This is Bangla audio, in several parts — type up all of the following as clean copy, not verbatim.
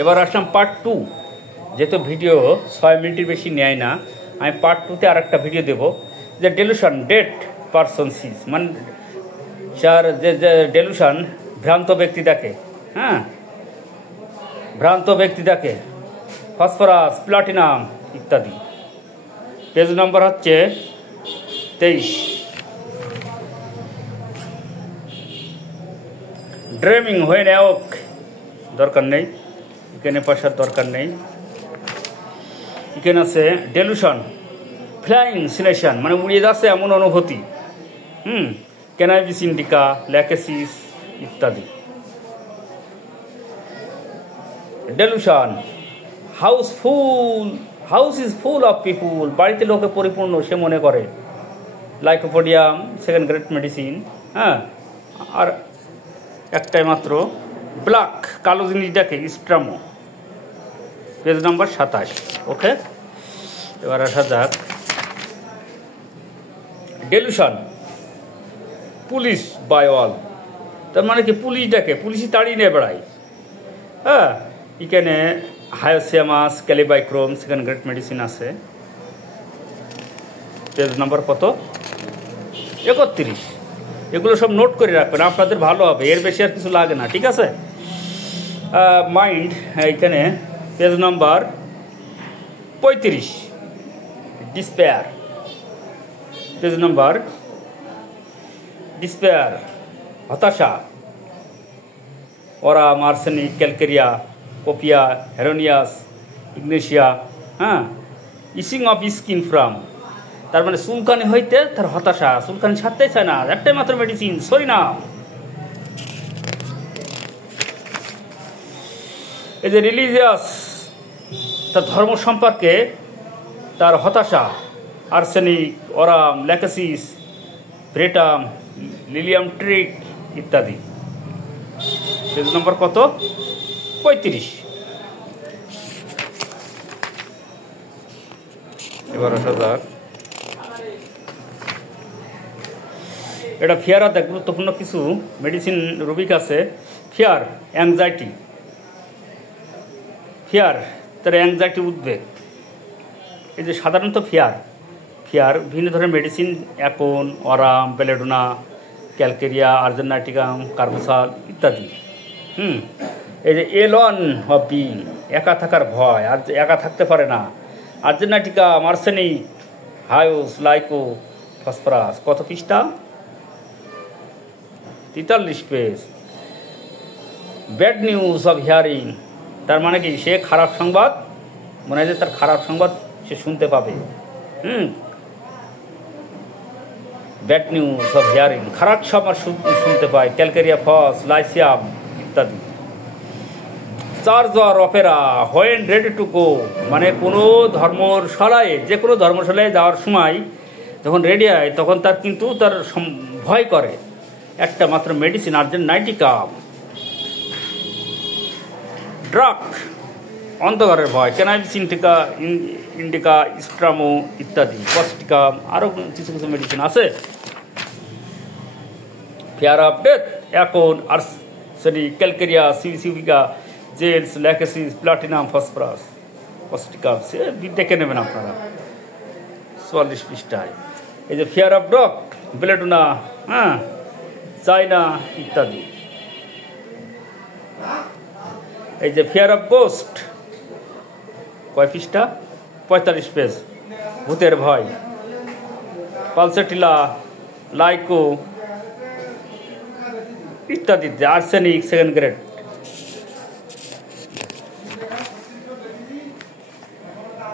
এবার আসলাম পার্ট 2। যেহেতু ভিডিও 6 মিনিটের বেশি নেয় না, আমি পার্ট 2-তে আর একটা ভিডিও দেবো, যে ডেলুশন ডেড পারসন সিজ, মানে যার যে ডেলুশন ভ্রান্ত ব্যক্তি দেখে, ভ্রান্ত ব্যক্তি দেখে, ফসফরাস, প্লাটিনাম ইত্যাদি। পেজ নম্বর হচ্ছে 23। ড্রিমিং হোয়েন অ্যাওক, দরকার নেই, এখানে পয়সার দরকার নেই। এখানে আছে ডেলুশন ফ্লাইং সিনেশন, মানে উড়িয়ে যাচ্ছে এমন অনুভূতি। ক্যানাবিস ইন্ডিকা, ল্যাকেসিস ইত্যাদি। Delusion house is full of people, বাড়িতে লোকে পরিপূর্ণ সে মনে করে। Lycopodium, second grade medicine. আর একটাই মাত্র ব্ল্যাক, কালো জিনিসটাকে স্ট্রামো। Page number 27। ওকে, এবার আসা যাক ডেলুশন পুলিশ বাই অল, তার মানে কি পুলিশ ডাকে, পুলিশই তাড়িয়ে নিয়ে বেড়ায়। এখানে হায়োসিয়ামাস, ক্যালিবাইক্রোম, সেকেন্ড গ্রেড মেডিসিন আছে। পেজ নাম্বার কত? 31। এগুলো সব নোট করে রাখবেন, আপনাদের ভালো হবে, এর বেশি আর কিছু লাগে না, ঠিক আছে? মাইন্ড, এখানে page number 35। Despair, page number despair, হতাশা। ওরা মার্সেনিক, ক্যালকেরিয়া, কোপিয়া, হেরোনিয়াস, ইগনেশিয়া। ইসিং অফ স্কিন ফ্রাম, তার মানে চুলকানি হইতে তার হতাশা, চুলকানি ছাড়তে চায় না, একটাই মাত্র মেডিসিন, সরিনাম। এই যে রিলিজিয়াস, তার ধর্ম সম্পর্কে তার হতাশা। Arsenic, aurum, lachesis, veratrum, lilium ট্রিক ইত্যাদি। পেজ নম্বর কত? 35। এবার আসা যাক, এটা ফিয়ার আছে, গুরুত্বপূর্ণ কিছু মেডিসিন রুবিক আছে। ফিয়ার, অ্যাংজাইটি, ফিয়ার তার অ্যাংজাইটি, উদ্বেগ। এই যে সাধারণত ফিয়ার বিভিন্ন ধরনের মেডিসিন, অ্যাকন, অরাম, বেলেডোনা, ক্যালকেরিয়া, আর্জেনাইটিকাম, কার্বোসাল ইত্যাদি। এই যে এলন অফ বিং, একা থাকার ভয়, আর একা থাকতে পারে না। আর্জেনাইটিকা, মার্সেনিক, হায়োস, লাইকো, ফসফরাস। কত পৃষ্ঠা? 43 page. Bad news of hearing, তার মানে কি সে খারাপ সংবাদ, মনে হয় যে তার খারাপ সংবাদ সে শুনতে পাবে। ব্যাড নিউজ অফ হিয়ারিং, খারাপ সংবাদ শুনতে পায়। ক্যালকেরিয়া, ফস, লাইসিয়াম ইত্যাদি। Church or Opera, when ready to go, মানে কোনো ধর্মশালায়, যে কোনো ধর্মশালায় যাওয়ার সময় যখন রেডি হয় তখন তার কিন্তু তার ভয় করে। একটা মাত্র মেডিসিন, আর্জেনাইটিকাম। ড্রাগ, অন্ধকারের ভয়। ক্যানাবিস ইন্ডিকা, স্ট্রামো ইত্যাদি। কস্টিকাম, আরও কিছু কিছু মেডিসিন আছে। Fear of death, acon, arsenic, calcarea, সিভিকা, gels, lachesis, platinum, phosphorus, causticum. সে দেখে নেবেন আপনারা 44 পৃষ্ঠায়। এই যে fear of dog, belladonna, china ইত্যাদি। এই যে ফিয়ার অফ গোস্ট, কয় পৃষ্ঠা? 45 পেজ। ভূতের ভয়। পালসেটিলা, লাইকো ইত্যাদিতে। Arsenic, second grade.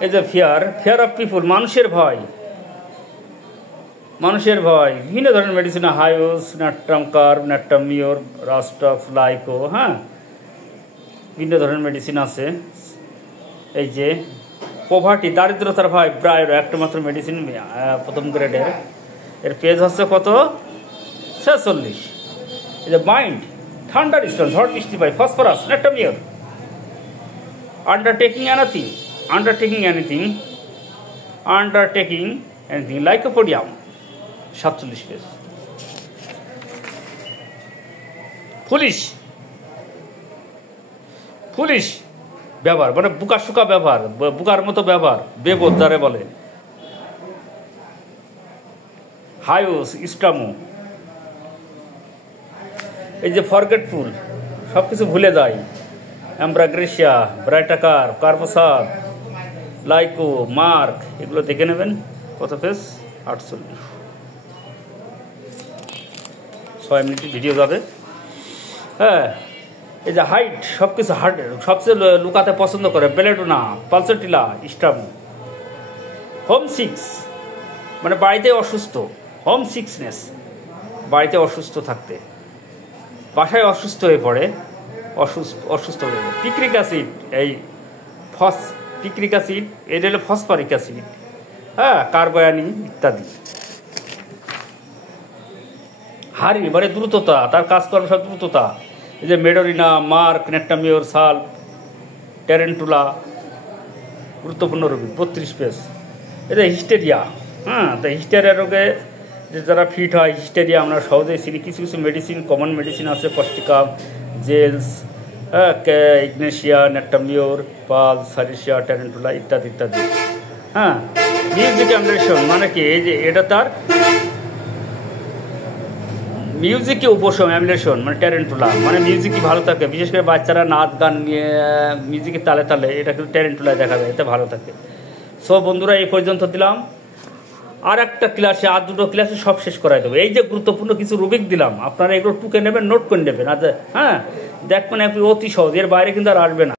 এই যে ফিয়ার অফ পিপুল, মানুষের ভয়, বিভিন্ন ধরনের মেডিসিন। হায়োস, natrum carb, natrum মিওর, রাস্টক্স, লাইকো। বিভিন্ন ধরনের মেডিসিন আছে। এই যে পভার্টি, দারিদ্রতার ভয়, ব্রায়োর, একটা মাত্র মেডিসিন, প্রথম গ্রেডের। এর পেজ হচ্ছে কত? 46। এই যে মাইন্ড, থান্ডার স্টোন, ঝড় বৃষ্টি পাই, phosphorus, natrum mur. Undertaking anything, lycopodium. 47 page. Foolish ব্যবহার, মানে বুকা সুকা ব্যবহার, বুকার মতো ব্যবহার, বেবোধ যারে বলে। হায়োস, ইস্টামো, এই যে ফরগেটফুল, সব কিছু ভুলে যায়। অ্যাম্ব্রাগ্রেসিয়া, ব্রাইটাকার, কার্বোসার, লাইকো, মার্ক, এগুলো দেখে নেবেন। কত পেজ? 48। 6 মিনিটের ভিডিও যাবে। হ্যাঁ, এই যে হাইট, সব কিছু হার্ট, সবচেয়ে লুকাতে পছন্দ করে বেলেডোনা, পালসেটিলা, ইস্টামো। হোম সিক্স, মানে বাড়িতে অসুস্থ, হোম সিকনেস, বাড়িতে অসুস্থ থাকতে, বাসায় অসুস্থ হয়ে পড়ে, অসুস্থ হয়ে যায়। পিক্রিক অ্যাসিড, এই পিক্রিক অ্যাসিড, এটা হলো ফসফরিক অ্যাসিড, হ্যাঁ, কার্বোয়ানিন ইত্যাদি। হারি মানে দ্রুততা, তার কাজকর্ম সব দ্রুততা। এই যে মেডোরিনা, মার্ক, নেট্টামিওর, সাল্প, ট্যারেন্টুলা, গুরুত্বপূর্ণ রোগী, 32 পেজ। এই যে হিস্টেরিয়া, হ্যাঁ, তো হিস্টেরিয়া রোগে যে যারা ফিট হয়, হিস্টেরিয়া আমরা সহজেই চিনি। কিছু কিছু মেডিসিন, কমন মেডিসিন আছে, পস্টিকাম, জেলস, ইগনেশিয়া, নেট্টামিওর, পাল, সারিসিয়া, ট্যারেন্টুলা ইত্যাদি ইত্যাদি। হ্যাঁ, মিউজিক অ্যামনেশন মানে কি? এই যে এটা তার মিউজিকে উপশম, অ্যামনেশন মানে ট্যারেন্টুলা, মানে মিউজিকই ভালো থাকে, বিশেষ করে বাচ্চারা নাচ গান নিয়ে মিউজিকের তালে তালে, এটা কিন্তু ট্যারেন্টুলায় দেখা যায়, এতে ভালো থাকে। সো বন্ধুরা, এই পর্যন্ত দিলাম। আর একটা ক্লাসে, আর 2টো ক্লাসে সব শেষ করাই দেবো। এই যে গুরুত্বপূর্ণ কিছু রুবিক দিলাম, আপনারা এগুলো টুকে নেবেন, নোট করে নেবেন। হ্যাঁ, দেখবেন অতি সহজ, এর বাইরে কিন্তু আর আসবে না।